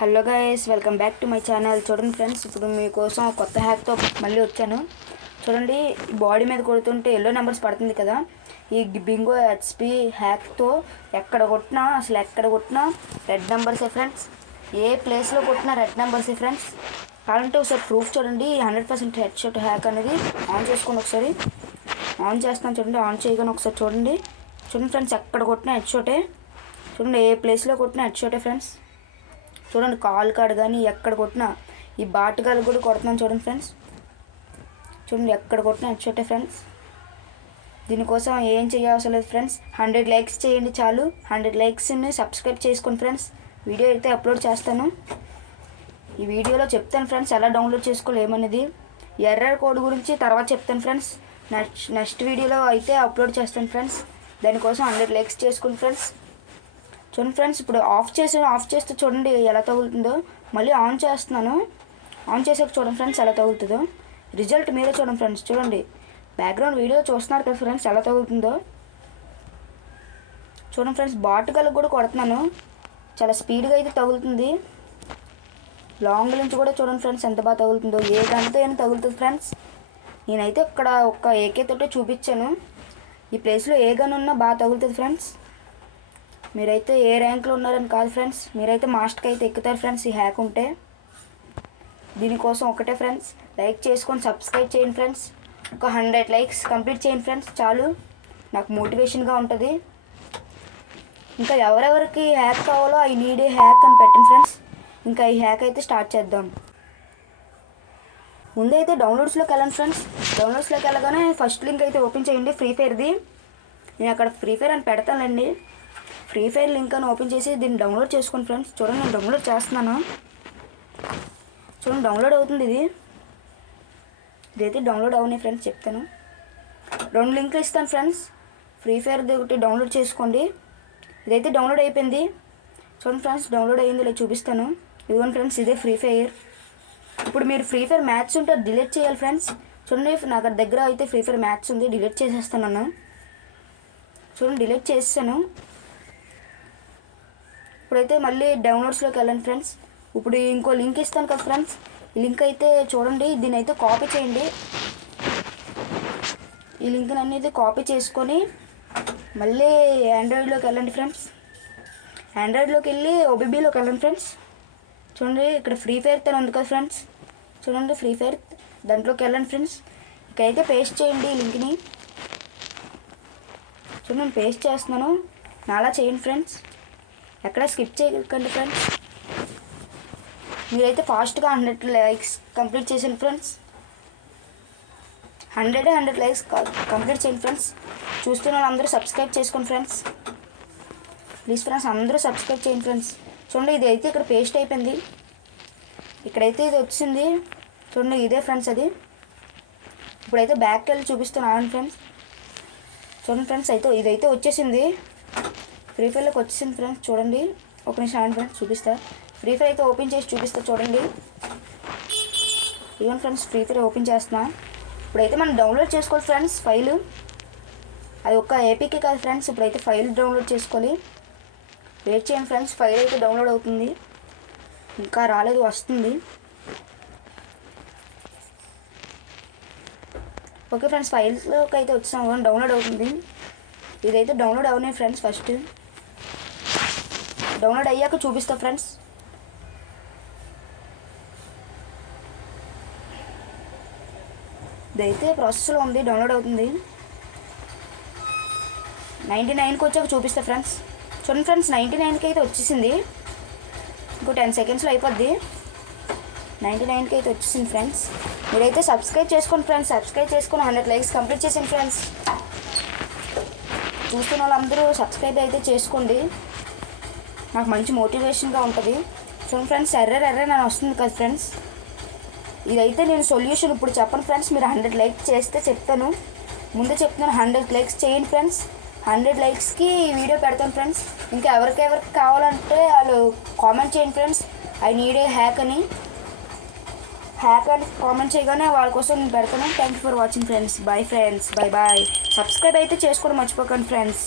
Hello guys, welcome back to my channel. చూడండి friends, ఇప్పుడు మీకోసం కొత్త హ్యాక్తో మళ్ళీ వచ్చాను. చూడండి, బాడీ మీద కొడుతుంటే ఎల్లో నెంబర్స్ పడుతుంది కదా. ఈ బింగో హెచ్పి హ్యాక్తో ఎక్కడ కొట్టినా రెడ్ నెంబర్సే ఫ్రెండ్స్. ఏ ప్లేస్లో కొట్టినా రెడ్ నెంబర్సే ఫ్రెండ్స్. కావాలంటే ఒకసారి ప్రూఫ్ చూడండి. 100% హెడ్ షాట్ హ్యాక్ అనేది ఆన్ చేసుకోండి. ఒకసారి ఆన్ చేస్తాను చూడండి. ఆన్ చేయగానే ఒకసారి చూడండి ఫ్రెండ్స్, ఎక్కడ కొట్టినా హెడ్ షాటే. చూడండి, ఏ ప్లేస్లో కొట్టినా హెడ్ షాటే ఫ్రెండ్స్. చూడండి, కాల్ కాడ కానీ ఎక్కడ కొట్టినా, ఈ బాటగాలు కూడా కొడుతున్నాను చూడండి ఫ్రెండ్స్. చూడండి, ఎక్కడ కొట్టినా హెడ్ షాటే ఫ్రెండ్స్. దీనికోసం ఏం చేయవసరం లేదు ఫ్రెండ్స్. 100 లైక్స్ చేయండి చాలు. 100 లైక్స్ని సబ్స్క్రైబ్ చేసుకోండి ఫ్రెండ్స్. వీడియో అయితే అప్లోడ్ చేస్తాను. ఈ వీడియోలో చెప్తాను ఫ్రెండ్స్ ఎలా డౌన్లోడ్ చేసుకోవాలి ఏమనేది. ఎర్రర్ కోడ్ గురించి తర్వాత చెప్తాను ఫ్రెండ్స్. నెక్స్ట్ వీడియోలో అయితే అప్లోడ్ చేస్తాను ఫ్రెండ్స్. దానికోసం 100 లైక్స్ చేసుకోండి ఫ్రెండ్స్. చూడండి ఫ్రెండ్స్, ఇప్పుడు ఆఫ్ చేస్తే చూడండి ఎలా తగులుతుందో. మళ్ళీ ఆన్ చేస్తున్నాను. ఆన్ చేసాక చూడండి ఫ్రెండ్స్ ఎలా తగులుతుందో. రిజల్ట్ మీరే చూడండి ఫ్రెండ్స్. చూడండి, బ్యాక్గ్రౌండ్ వీడియో చూస్తున్నారు కదా ఫ్రెండ్స్ ఎలా తగులుతుందో. చూడండి ఫ్రెండ్స్, బాటుగాలకు కూడా కొడుతున్నాను. చాలా స్పీడ్గా అయితే తగులుతుంది. లాంగ్ నుంచి కూడా చూడండి ఫ్రెండ్స్ ఎంత బాగా తగులుతుందో. ఏ గన్తో అయినా తగులుతుంది ఫ్రెండ్స్. నేనైతే ఇక్కడ ఒక్క ఏకే తోటే చూపించాను. ఈ ప్లేస్లో ఏ గన్ ఉన్నా బాగా తగులుతుంది ఫ్రెండ్స్. మీరైతే ఏ ర్యాంక్లో ఉన్నారని కాదు ఫ్రెండ్స్, మీరైతే మాస్టర్కి అయితే ఎక్కుతారు ఫ్రెండ్స్ ఈ హ్యాక్ ఉంటే. దీనికోసం ఒకటే ఫ్రెండ్స్, లైక్ చేసుకొని సబ్స్క్రైబ్ చేయండి ఫ్రెండ్స్. ఒక 100 లైక్స్ కంప్లీట్ చేయండి ఫ్రెండ్స్ చాలు. నాకు మోటివేషన్గా ఉంటుంది. ఇంకా ఎవరెవరికి హ్యాక్ కావాలో ఐ నీడ్ ఏ హ్యాక్ అని పెట్టండి ఫ్రెండ్స్. ఇంకా ఈ హ్యాక్ అయితే స్టార్ట్ చేద్దాం. ముందైతే డౌన్లోడ్స్లోకి వెళ్ళండి ఫ్రెండ్స్. డౌన్లోడ్స్లోకి వెళ్ళగానే ఫస్ట్ లింక్ అయితే ఓపెన్ చేయండి ఫ్రీ ఫైర్ది. నేను అక్కడ ఫ్రీ ఫైర్ అని పెడతానండి. ఫ్రీ ఫైర్ లింక్ అని ఓపెన్ చేసి దీన్ని డౌన్లోడ్ చేసుకోండి ఫ్రెండ్స్. చూడండి, నేను డౌన్లోడ్ చేస్తున్నాను. చూడండి, డౌన్లోడ్ అవుతుంది. ఇదైతే డౌన్లోడ్ అవునాయి ఫ్రెండ్స్. చెప్తాను, 2 లింకులు ఇస్తాను ఫ్రెండ్స్. ఫ్రీ ఫైర్ది ఒకటి డౌన్లోడ్ చేసుకోండి. ఇదైతే డౌన్లోడ్ అయిపోయింది. చూడండి ఫ్రెండ్స్, డౌన్లోడ్ అయ్యింది ఇలా చూపిస్తాను. ఇదిగోండి ఫ్రెండ్స్, ఇదే ఫ్రీ ఫైర్. ఇప్పుడు మీరు ఫ్రీ ఫైర్ మ్యాచ్ ఉంటే డిలీట్ చేయాలి ఫ్రెండ్స్. చూడండి, నాకు దగ్గర అయితే ఫ్రీ ఫైర్ మ్యాచ్ ఉంది. డిలీట్ చేసేస్తాను. చూడండి, డిలీట్ చేసాను. ఇప్పుడైతే మళ్ళీ డౌన్లోడ్స్లోకి వెళ్ళండి ఫ్రెండ్స్. ఇప్పుడు ఇంకో లింక్ ఇస్తాను కదా ఫ్రెండ్స్. ఈ లింక్ అయితే చూడండి, దీన్ని అయితే కాపీ చేయండి. ఈ లింక్ని అనేది కాపీ చేసుకొని మళ్ళీ ఆండ్రాయిడ్లోకి వెళ్ళండి ఫ్రెండ్స్. ఆండ్రాయిడ్లోకి వెళ్ళి ఓబీబీలోకి వెళ్ళండి ఫ్రెండ్స్. చూడండి, ఇక్కడ ఫ్రీ ఫైర్ తను ఉంది కదా ఫ్రెండ్స్. చూడండి, ఫ్రీ ఫైర్ దాంట్లోకి వెళ్ళండి ఫ్రెండ్స్. ఇక్కడైతే పేస్ట్ చేయండి ఈ లింక్ని. చూడండి, నేను పేస్ట్ చేస్తున్నాను. నాలా చేయండి ఫ్రెండ్స్. ఎక్కడ స్కిప్ చేయకండి ఫ్రెండ్స్. మీరైతే ఫాస్ట్గా 100 లైక్స్ కంప్లీట్ చేయండి ఫ్రెండ్స్. 100 లైక్స్ కంప్లీట్ చేయండి ఫ్రెండ్స్. చూస్తున్న వాళ్ళందరూ సబ్స్క్రైబ్ చేసుకోండి ఫ్రెండ్స్. ప్లీజ్ ఫ్రెండ్స్, అందరూ సబ్స్క్రైబ్ చేయండి ఫ్రెండ్స్. చూడండి, ఇది అయితే ఇక్కడ పేస్ట్ అయిపోయింది. ఇక్కడైతే ఇది వచ్చింది. చూడండి, ఇదే ఫ్రెండ్స్ అది. ఇప్పుడైతే బ్యాక్కి వెళ్ళి చూపిస్తున్నాను ఫ్రెండ్స్. చూడండి ఫ్రెండ్స్, అయితే ఇదైతే వచ్చేసింది. ఫ్రీ ఫైర్లోకి వచ్చేసింది ఫ్రెండ్స్. చూడండి, ఒక నిమిషం ఆగండి ఫ్రెండ్స్, చూపిస్తా. ఫ్రీ ఫైర్ అయితే ఓపెన్ చేసి చూపిస్తా చూడండి. ఇవన్నీ ఫ్రెండ్స్, ఫ్రీ ఫైర్ ఓపెన్ చేస్తున్నా. ఇప్పుడైతే మనం డౌన్లోడ్ చేసుకోవాలి ఫ్రెండ్స్ ఫైలు. అది ఒక ఏపీకే కాదు ఫ్రెండ్స్. ఇప్పుడైతే ఫైల్ డౌన్లోడ్ చేసుకోవాలి. వెయిట్ చేయండి ఫ్రెండ్స్, ఫైల్ అయితే డౌన్లోడ్ అవుతుంది. ఇంకా రాలేదు, వస్తుంది. ఓకే ఫ్రెండ్స్, ఫైల్స్లోకి అయితే వచ్చాము. డౌన్లోడ్ అవుతుంది. ఇదైతే డౌన్లోడ్ అవునాయి ఫ్రెండ్స్. ఫస్ట్ డౌన్లోడ్ అయ్యాక చూపిస్తా ఫ్రెండ్స్. ఇదైతే ప్రాసెస్లో ఉంది, డౌన్లోడ్ అవుతుంది. 99కి వచ్చాక చూపిస్తా ఫ్రెండ్స్. చూడండి ఫ్రెండ్స్, 99కి అయితే వచ్చేసింది. ఇంకో 10 సెకండ్స్లో అయిపోద్ది. 99కి అయితే వచ్చేసింది ఫ్రెండ్స్. మీరైతే సబ్స్క్రైబ్ చేసుకోండి ఫ్రెండ్స్. సబ్స్క్రైబ్ చేసుకొని 100 లైక్స్ కంప్లీట్ చేసాను ఫ్రెండ్స్. చూస్తున్న వాళ్ళందరూ సబ్స్క్రైబ్ అయితే చేసుకోండి. నాకు మంచి మోటివేషన్గా ఉంటుంది. చూడండి ఫ్రెండ్స్, ఎర్రర్ అని వస్తుంది కదా ఫ్రెండ్స్. ఇదైతే నేను సొల్యూషన్ ఇప్పుడు చెప్పను ఫ్రెండ్స్. మీరు 100 లైక్స్ చేస్తే చెప్తాను. ముందే చెప్తున్నాను, 100 లైక్స్ చేయండి ఫ్రెండ్స్. 100 లైక్స్కి ఈ వీడియో పెడతాను ఫ్రెండ్స్. ఇంకా ఎవరికి కావాలంటే వాళ్ళు కామెంట్ చేయండి friends. I need a hack అని కామెంట్ చేయగానే వాళ్ళ కోసం నేను పెడతాను. Thank you for watching friends. Bye friends, bye. Subscribe అయితే చేసుకోవడం మర్చిపోకండి ఫ్రెండ్స్.